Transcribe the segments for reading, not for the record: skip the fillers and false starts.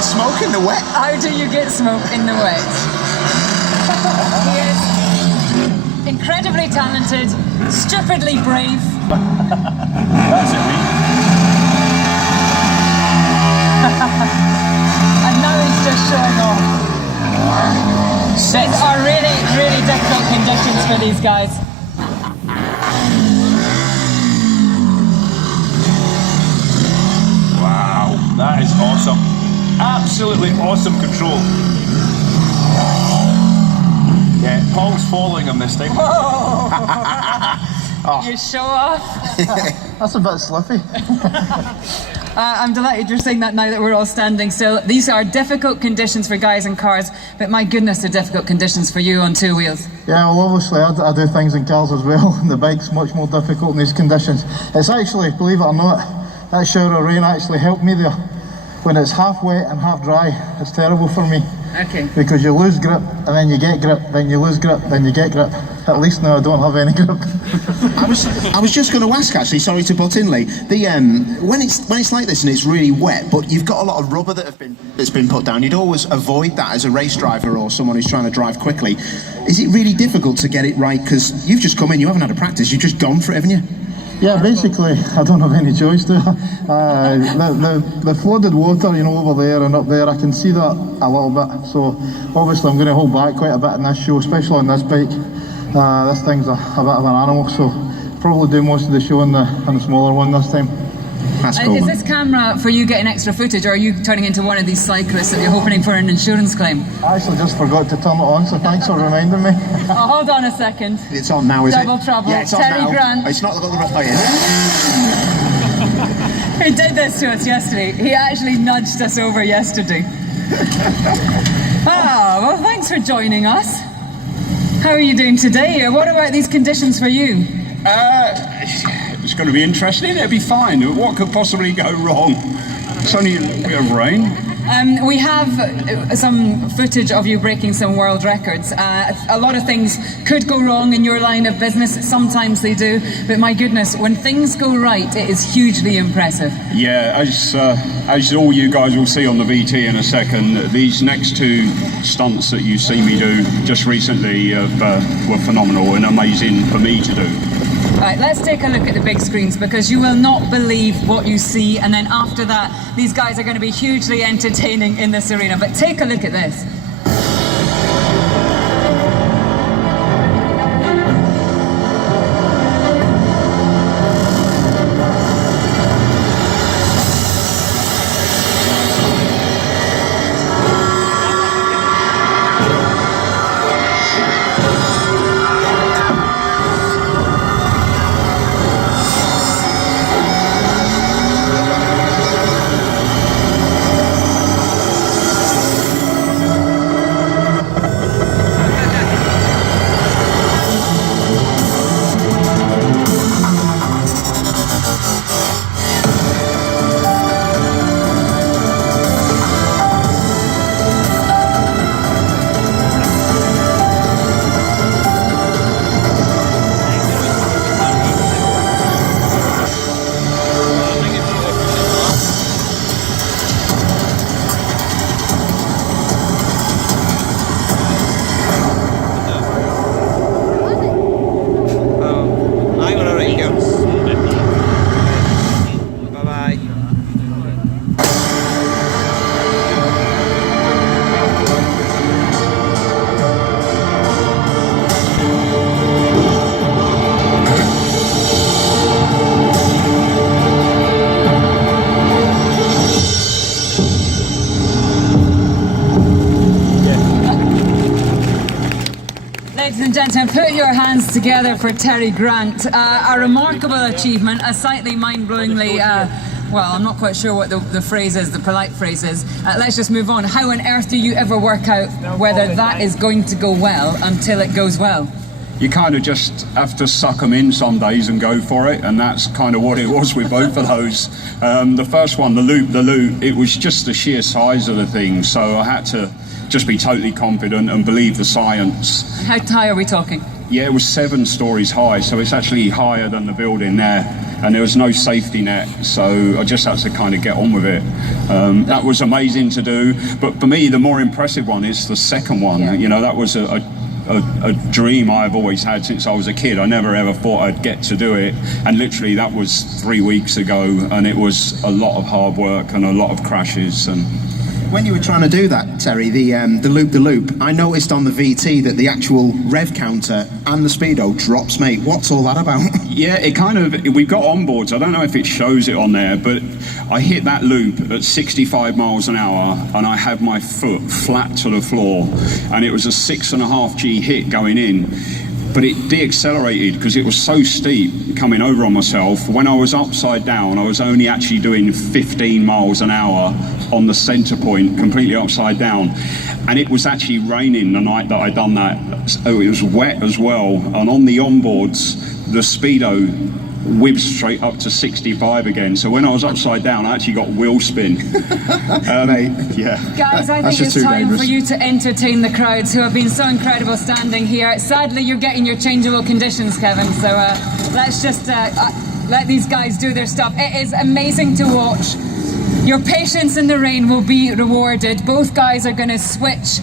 Smoke in the wet? How do you get smoke in the wet? He is incredibly talented, stupidly brave. That's it, mate. And now he's just showing off. These are really, really difficult conditions for these guys. Wow, that is awesome. Absolutely awesome control. Yeah, Paul's following him this time. Oh. You show off. That's a bit slippy. I'm delighted you're saying that now that we're all standing still. These are difficult conditions for guys in cars, but my goodness, they're difficult conditions for you on two wheels. Yeah, well, obviously I do things in cars as well, and the bike's much more difficult in these conditions. It's actually, believe it or not, that shower of rain actually helped me there. When it's half wet and half dry, it's terrible for me. Okay. Because you lose grip, and then you get grip, then you lose grip, then you get grip. At least now I don't have any grip. I was just going to ask, actually, sorry to butt in, Lee. When it's like this and it's really wet, but you've got a lot of rubber that's been put down, you'd always avoid that as a race driver or someone who's trying to drive quickly. Is it really difficult to get it right? Because you've just come in, you haven't had a practice, you've just gone for it, haven't you? Yeah, basically, I don't have any choice there. The flooded water, you know, over there and up there, I can see that a little bit. So obviously I'm going to hold back quite a bit in this show, especially on this bike. This thing's a bit of an animal, so probably do most of the show on the smaller one this time. That's cool, Is this camera for you getting extra footage, or are you turning into one of these cyclists that you're hoping for an insurance claim? I actually just forgot to turn it on, so thanks for reminding me. Oh, hold on a second. It's on now, is Double it? trouble. Yeah, it's on Terry now. Grant. It's not the oh, yeah. He did this to us yesterday. He actually nudged us over yesterday. Well, thanks for joining us. How are you doing today? What about these conditions for you? It's going to be interesting. It'll be fine. What could possibly go wrong? It's only a bit of rain. We have some footage of you breaking some world records. A lot of things could go wrong in your line of business. Sometimes they do. But my goodness, when things go right, it is hugely impressive. Yeah, as all you guys will see on the VT in a second, these next two stunts that you see me do just recently were phenomenal and amazing for me to do. Right, let's take a look at the big screens, because you will not believe what you see, and then after that, these guys are going to be hugely entertaining in this arena. But take a look at this. Ladies and gentlemen, put your hands together for Terry Grant. A remarkable achievement, a slightly mind-blowingly, well, I'm not quite sure what the phrase is, the polite phrase is. Let's just move on. How on earth do you ever work out whether that is going to go well until it goes well? You kind of just have to suck them in some days and go for it, and that's kind of what it was with both of those. The first one, the loop, it was just the sheer size of the thing, so I had to just be totally confident and believe the science. How high are we talking? Yeah, it was 7 stories high, so it's actually higher than the building there, and there was no safety net, so I just had to kind of get on with it. That was amazing to do, but for me, the more impressive one is the second one. You know, that was a dream I've always had since I was a kid. I never ever thought I'd get to do it, and literally that was 3 weeks ago, and it was a lot of hard work and a lot of crashes. And when you were trying to do that, Terry, the loop, I noticed on the VT that the actual rev counter and the speedo drops, mate. What's all that about? Yeah, it kind of, we've got onboards. I don't know if it shows it on there, but I hit that loop at 65 miles an hour and I had my foot flat to the floor, and it was a 6.5 G hit going in. But it de-accelerated because it was so steep coming over on myself. When I was upside down, I was only actually doing 15 miles an hour on the centre point, completely upside down. And it was actually raining the night that I done that. So it was wet as well. And on the onboards, the speedo whipped straight up to 65 again. So when I was upside down, I actually got wheel spin. Mate, yeah. Guys, I think it's time for you to entertain the crowds who have been so incredible standing here. Sadly, you're getting your changeable conditions, Kevin, so let's just let these guys do their stuff. It is amazing to watch. Your patience in the rain will be rewarded. Both guys are going to switch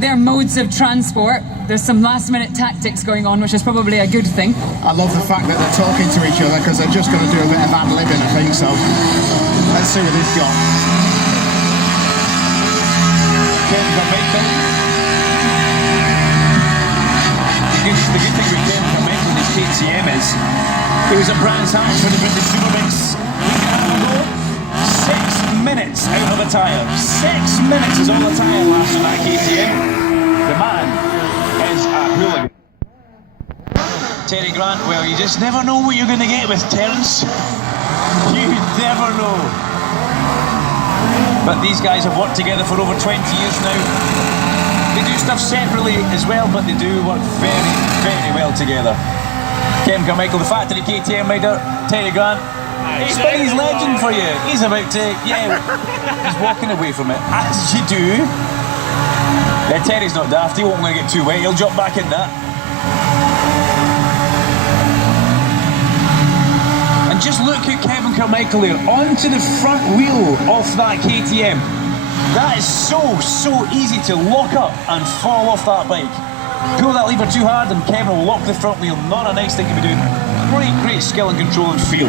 their modes of transport. There's some last-minute tactics going on, which is probably a good thing. I love the fact that they're talking to each other because they're just going to do a bit of ad-libbing, I think, so let's see what they've got. Carmichael. The good thing with Carmichael and his KTM is he was at Brands Hatch for the British Supermix. 6 minutes out of a tyre. 6 minutes is all the tyre lasts on that KTM. The man is a hooligan. Terry Grant, well, you just never know what you're going to get with Terence. You never know. But these guys have worked together for over 20 years now. They do stuff separately as well, but they do work very, very well together. Carmichael, the factory KTM rider, Terry Grant. He's been his legend for you. He's about to, he's walking away from it, as you do. Yeah, Terry's not daft, he won't want to get too wet, he'll jump back in that. And just look at Kevin Carmichael there, onto the front wheel of that KTM. That is so easy to lock up and fall off that bike. Pull that lever too hard and Kevin will lock the front wheel. Not a nice thing to be doing. Great skill and control and feel.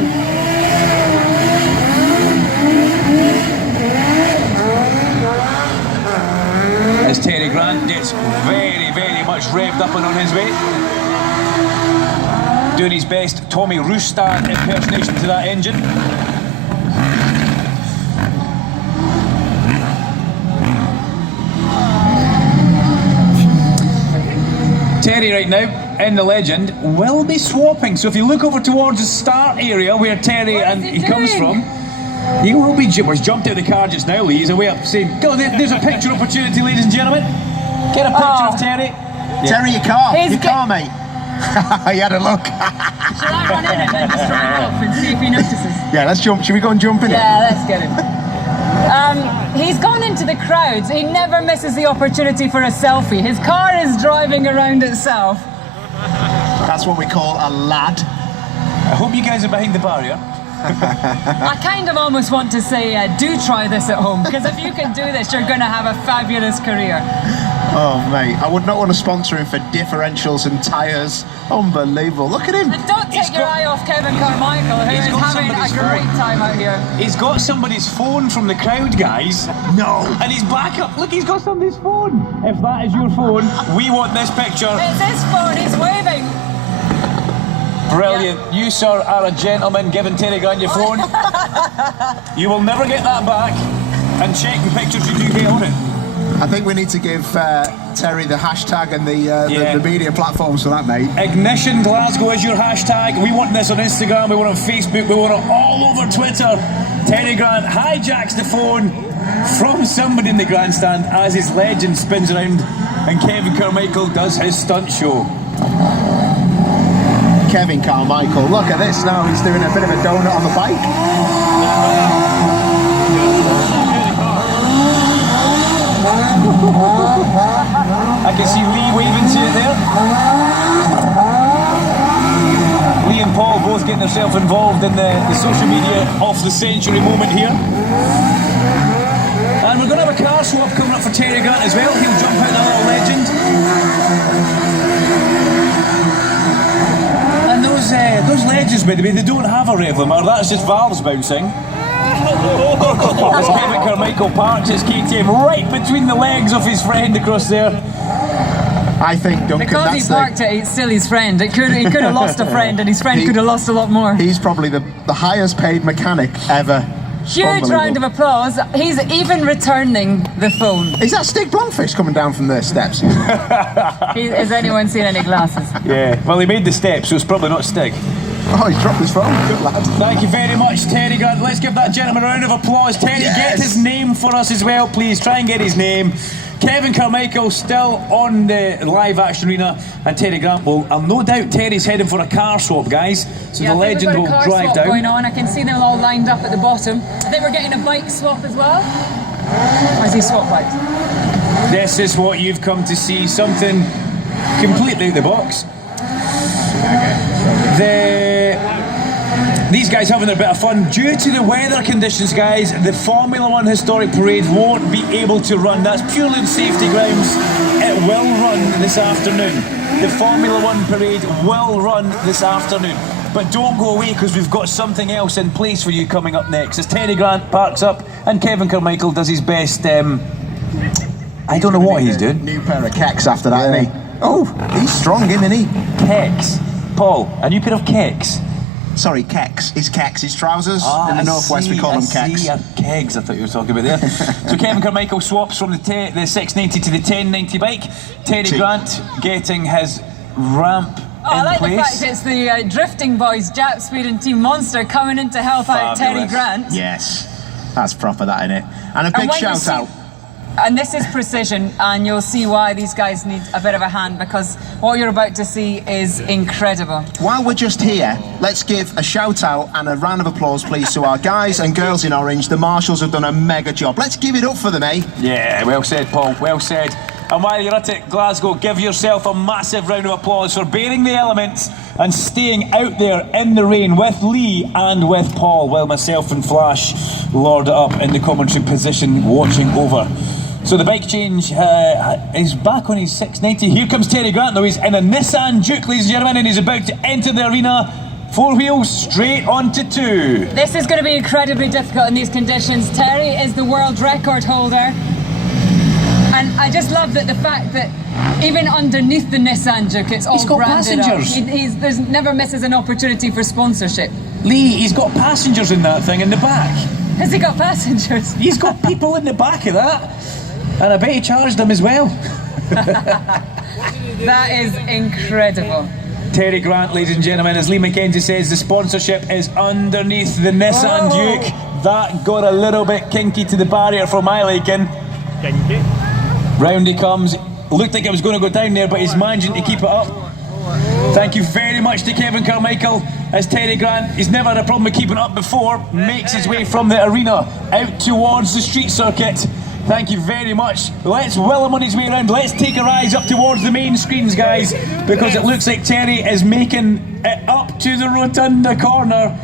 As Terry Grant gets very much revved up and on his way. Doing his best Tommy Roostad impersonation to that engine. Terry right now, in the Legend, will be swapping. So if you look over towards the start area where Terry and he comes from, he will be jumped out of the car just now, Lee. He's away up saying, go, there's a picture opportunity, ladies and gentlemen. Get a picture of Terry. Yeah. Terry, your car, mate. He had a look. Shall I run in and then just drive off and see if he notices? Yeah, let's jump. Should we go and jump in? Yeah, let's get him. He's gone into the crowds. He never misses the opportunity for a selfie. His car is driving around itself. That's what we call a lad. I hope you guys are behind the barrier. I kind of almost want to say, do try this at home, because if you can do this, you're going to have a fabulous career. Oh, mate, I would not want to sponsor him for differentials and tyres. Unbelievable. Look at him. And don't take your eye off Kevin Carmichael, who is having a great time out here. He's got somebody's phone from the crowd, guys. No. And he's back up. Look, he's got somebody's phone. If that is your phone, we want this picture. It's his phone, he's waving. Brilliant. Yep. You, sir, are a gentleman giving Terry Grant your phone. You will never get that back. And check the pictures you do get on it. I think we need to give Terry the hashtag and the media platforms for that, mate. Ignition Glasgow is your hashtag. We want this on Instagram, we want it on Facebook, we want it all over Twitter. Terry Grant hijacks the phone from somebody in the grandstand as his Legend spins around and Kevin Carmichael does his stunt show. Kevin Carmichael, look at this now, he's doing a bit of a donut on the bike. I can see Lee waving to it there. Lee and Paul both getting themselves involved in the social media of the century moment here. And we're going to have a car swap coming up for Terry Grant as well. He'll jump out the little legend. And those legends, by the way, they don't have a rev limiter. That's just valves bouncing. As Kevin Carmichael parks his KTM right between the legs of his friend across there. I think Duncan, Because he parked it, it's still his friend. He could have lost a friend, and his friend could have lost a lot more. He's probably the highest paid mechanic ever. Huge round of applause. He's even returning the phone. Is that Stig Blomfish coming down from the steps? Has anyone seen any glasses? Yeah, well, he made the steps, so it's probably not Stig. Oh, he's dropped his phone. Good lad. Thank you very much, Terry Grant. Let's give that gentleman a round of applause. Terry, get his name for us as well, please. Try and get his name. Kevin Carmichael still on the live action arena, and Terry Grant will. I'm no doubt Terry's heading for a car swap, guys. So the legend will drive down. We've got a car swap going on. I can see them all lined up at the bottom. I think we're getting a bike swap as well. Or is he swap bikes? This is what you've come to see. Something completely out of the box. These guys having a bit of fun. Due to the weather conditions, guys, the Formula 1 Historic Parade won't be able to run. That's purely on safety grounds. It will run this afternoon. The Formula 1 Parade will run this afternoon. But don't go away, because we've got something else in place for you coming up next. As Terry Grant parks up and Kevin Carmichael does his best, I don't know what he's doing. New pair of kecks after that, isn't he? Oh, he's strong, isn't he? Kecks. Paul, a new pair of kecks. Sorry, kecks. His kecks, his trousers. In the northwest, we call them kecks. Kegs, I thought you were talking about there. So Kevin Carmichael swaps from the 690 to the 1090 bike. Terry Grant getting his ramp. I like the fact it's the Drifting Boys, Jap Speed and Team Monster coming in to help out Terry Grant. Yes, that's proper, that, isn't it? And a big shout out. And this is precision, and you'll see why these guys need a bit of a hand, because what you're about to see is incredible. While we're just here, let's give a shout out and a round of applause, please, to our guys and girls in orange. The marshals have done a mega job. Let's give it up for them, eh? Yeah, well said, Paul, well said. And while you're at it, Glasgow, give yourself a massive round of applause for bearing the elements and staying out there in the rain with Lee and with Paul, while myself and Flash lord it up in the commentary position watching over. So the bike change is back on his 690. Here comes Terry Grant, though. He's in a Nissan Duke, ladies and gentlemen, and he's about to enter the arena. 4 wheels straight onto 2. This is going to be incredibly difficult in these conditions. Terry is the world record holder. And I just love that the fact that even underneath the Nissan Duke, it's all he's got branded passengers. Up. There's never misses an opportunity for sponsorship. Lee, he's got passengers in that thing in the back. Has he got passengers? He's got people in the back of that. And I bet he charged them as well. That is incredible. Terry Grant, ladies and gentlemen, as Lee McKenzie says, the sponsorship is underneath the Nissan Duke. That got a little bit kinky to the barrier for my liking. Kinky. Round he comes. Looked like it was going to go down there, but he's managing to keep it up. Thank you very much to Kevin Carmichael, as Terry Grant, he's never had a problem with keeping it up before, makes his way from the arena out towards the street circuit. Thank you very much. Let's will him on his way around. Let's take our eyes up towards the main screens, guys, because it looks like Terry is making it up to the Rotunda corner.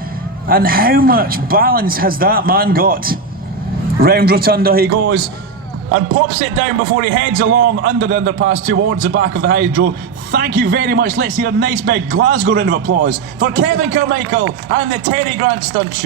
And how much balance has that man got? Round Rotunda he goes and pops it down before he heads along under the underpass towards the back of the hydro. Thank you very much. Let's hear a nice big Glasgow round of applause for Kevin Carmichael and the Terry Grant stunt show.